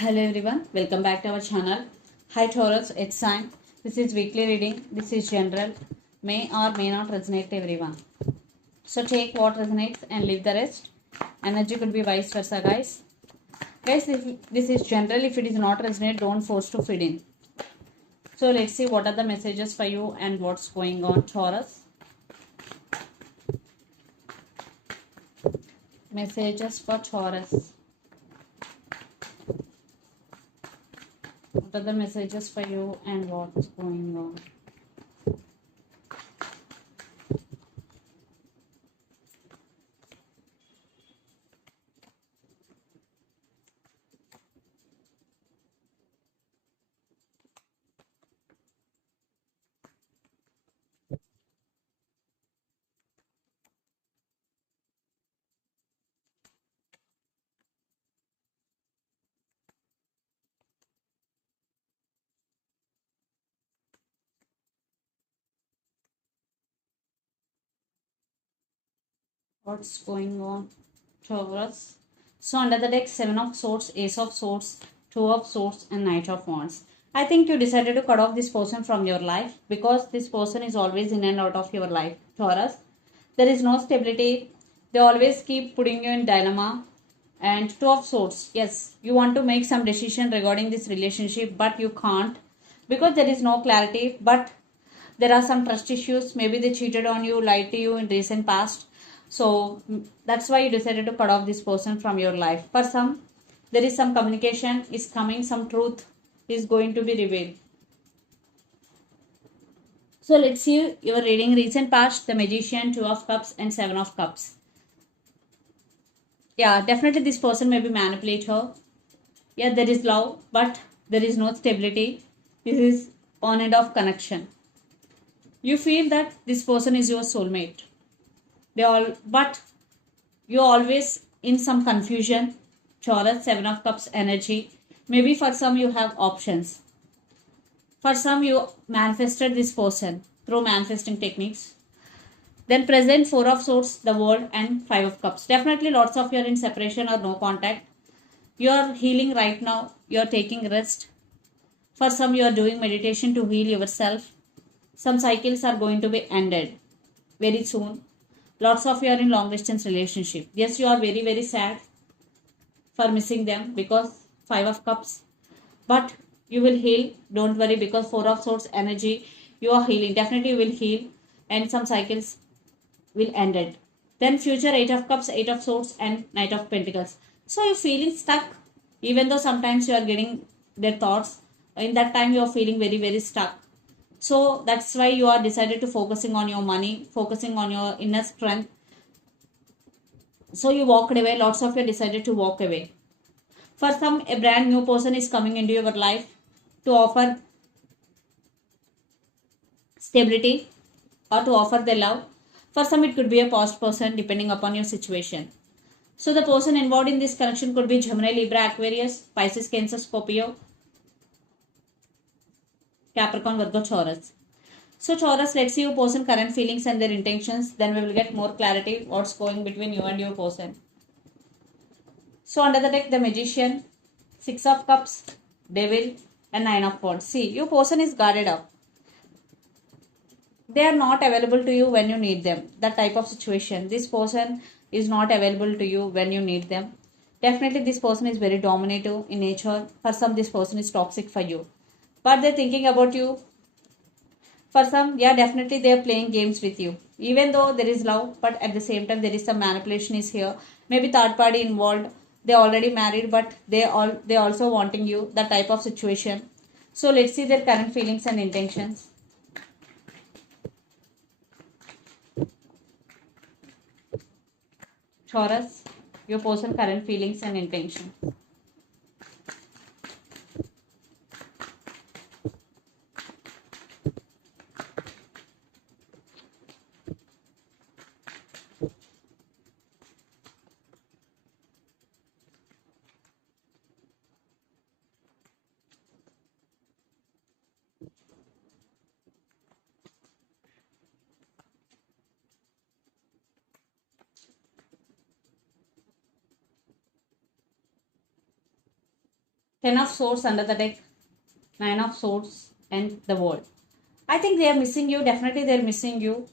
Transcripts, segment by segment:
Hello everyone, welcome back to our channel. Hi Taurus, it's sign. This is weekly reading. This is general. May or may not resonate to everyone. So take what resonates and leave the rest. Energy could be vice versa, guys. Guys, if this is general. If it is not resonate, don't force to feed in. So let's see what are the messages for you and what's going on, Taurus. Messages for Taurus. What are the messages for you and what's going on? What's going on, Taurus? So under the deck, 7 of Swords, Ace of Swords, 2 of Swords and Knight of Wands. I think you decided to cut off this person from your life because this person is always in and out of your life, Taurus. There is no stability. They always keep putting you in dilemma. And 2 of Swords, yes, you want to make some decision regarding this relationship but you can't because there is no clarity. But there are some trust issues. Maybe they cheated on you, lied to you in recent past. So that's why you decided to cut off this person from your life. For some, there is some communication is coming, some truth is going to be revealed. So let's see your reading. Recent past, the Magician, 2 of Cups and 7 of Cups. Yeah, definitely this person may be manipulator. Yeah, there is love, but there is no stability. This is on and off connection. You feel that this person is your soulmate. But you're always in some confusion. Taurus, 7 of Cups energy. Maybe for some you have options. For some you manifested this person through manifesting techniques. Then present 4 of Swords, the World and 5 of Cups. Definitely lots of you are in separation or no contact. You are healing right now. You are taking rest. For some you are doing meditation to heal yourself. Some cycles are going to be ended very soon. Lots of you are in long distance relationship. Yes, you are very, very sad for missing them because 5 of Cups. But you will heal. Don't worry because 4 of Swords energy. You are healing. Definitely you will heal. And some cycles will end it. Then future 8 of Cups, 8 of Swords and Knight of Pentacles. So you're feeling stuck. Even though sometimes you are getting their thoughts. In that time you are feeling very, very stuck. So that's why you are decided to focusing on your money, focusing on your inner strength. So you walked away. Lots of you decided to walk away. For some, a brand new person is coming into your life to offer stability or to offer the love. For some, it could be a past person depending upon your situation. So the person involved in this connection could be Gemini, Libra, Aquarius, Pisces, Cancer, Scorpio, Capricorn, Virgo, Taurus. So Taurus, let's see your person current feelings and their intentions. Then we will get more clarity what's going between you and your person. So under the deck, the Magician, 6 of Cups, Devil and 9 of Wands. See, your person is guarded up. They are not available to you when you need them. That type of situation. This person is not available to you when you need them. Definitely this person is very dominative in nature. For some, this person is toxic for you. But they're thinking about you. For some, yeah, definitely they are playing games with you. Even though there is love, but at the same time there is some manipulation is here. Maybe third party involved. They already married, but they also wanting you. That type of situation. So let's see their current feelings and intentions. Taurus, your person current feelings and intentions. Ten of Swords under the deck, Nine of Swords, and the World. I think they are missing you. Definitely they are missing you.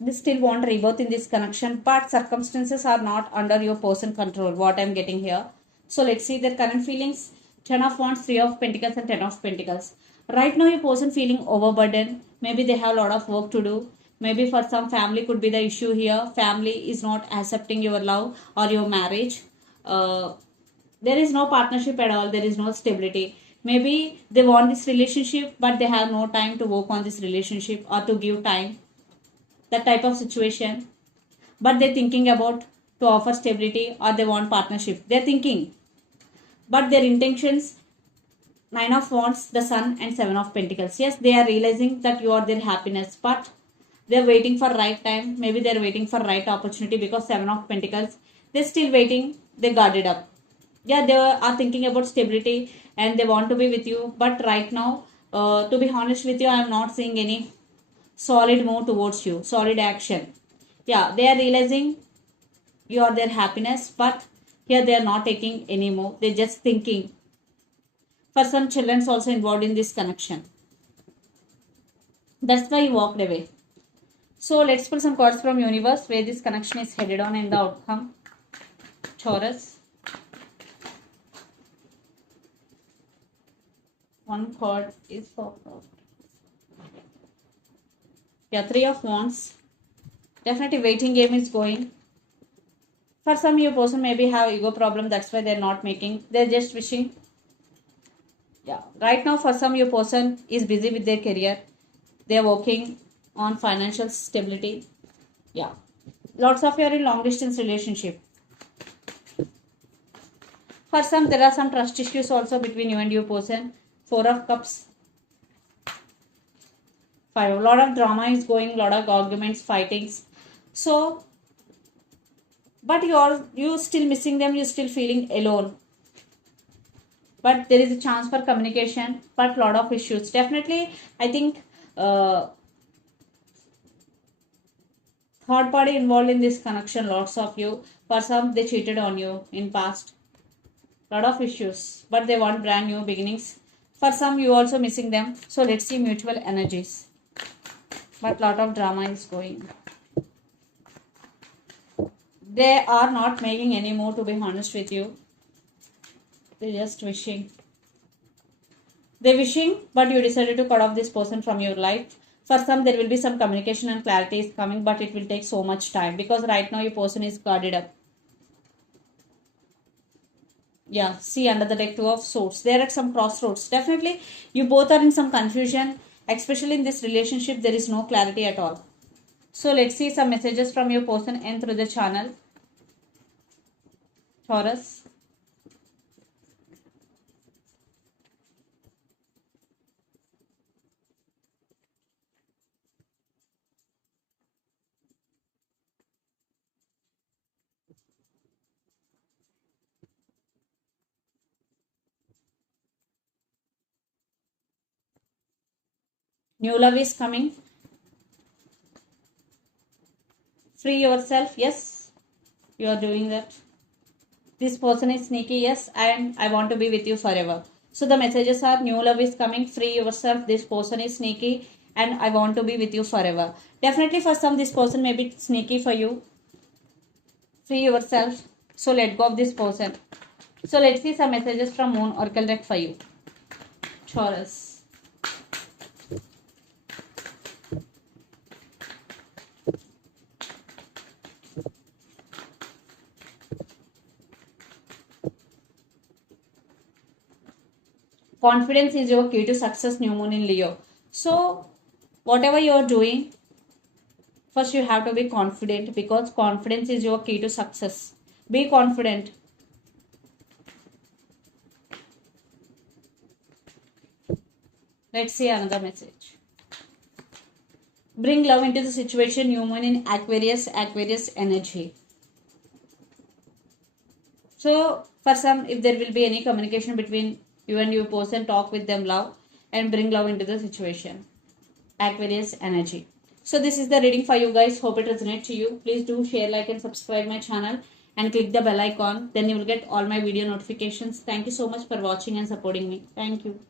They still want rebirth in this connection, but circumstances are not under your person control. What I'm getting here. So let's see their current feelings. Ten of Wands, Three of Pentacles, and Ten of Pentacles. Right now, your person feeling overburdened. Maybe they have a lot of work to do. Maybe for some, family could be the issue here. Family is not accepting your love or your marriage. There is no partnership at all. There is no stability. Maybe they want this relationship, but they have no time to work on this relationship or to give time. That type of situation. But they're thinking about to offer stability or they want partnership. They're thinking. But their intentions, Nine of Wands, the Sun, and Seven of Pentacles. Yes, they are realizing that you are their happiness, but they're waiting for right time. Maybe they're waiting for right opportunity because Seven of Pentacles, they're still waiting. They guarded up. Yeah, they are thinking about stability and they want to be with you. But right now, to be honest with you, I am not seeing any solid move towards you, solid action. Yeah, they are realizing you are their happiness, but here they are not taking any move. They're just thinking. For some children also involved in this connection. That's why you walked away. So let's pull some cards from universe where this connection is headed on and the outcome. Taurus. One card is popped out. Yeah, Three of Wands. Definitely waiting game is going. For some, your person maybe have ego problem. That's why they're not making. They're just wishing. Yeah, right now for some, your person is busy with their career. They're working on financial stability. Yeah, lots of you are in long distance relationship. For some, there are some trust issues also between you and your person. Four of Cups. Five. A lot of drama is going. Lot of arguments, fightings. So, but you still missing them. You're still feeling alone. But there is a chance for communication, but lot of issues. Definitely, I think third party involved in this connection, lots of you. For some, they cheated on you in past. Lot of issues, but they want brand new beginnings. For some, you also missing them. So let's see mutual energies. But lot of drama is going. They are not making any more, to be honest with you. They're just wishing. They're wishing, but you decided to cut off this person from your life. For some, there will be some communication and clarity is coming, but it will take so much time because right now your person is guarded up. Yeah, see under the deck, Two of Swords. They're at some crossroads. Definitely, you both are in some confusion. Especially in this relationship, there is no clarity at all. So let's see some messages from your person and through the channel. Taurus. New love is coming. Free yourself. Yes, you are doing that. This person is sneaky. Yes, and I want to be with you forever. So the messages are new love is coming. Free yourself. This person is sneaky and I want to be with you forever. Definitely for some, this person may be sneaky for you. Free yourself. So let go of this person. So let's see some messages from Moon Oracle deck for you. Taurus. Confidence is your key to success, new moon in Leo. So whatever you are doing, first you have to be confident because confidence is your key to success. Be confident. Let's see another message. Bring love into the situation, new moon in Aquarius energy. So for some, if there will be any communication between you and your person, talk with them love and bring love into the situation. Aquarius energy. So this is the reading for you guys. Hope it resonates to you. Please do share, like and subscribe my channel. and click the bell icon. Then you will get all my video notifications. Thank you so much for watching and supporting me. Thank you.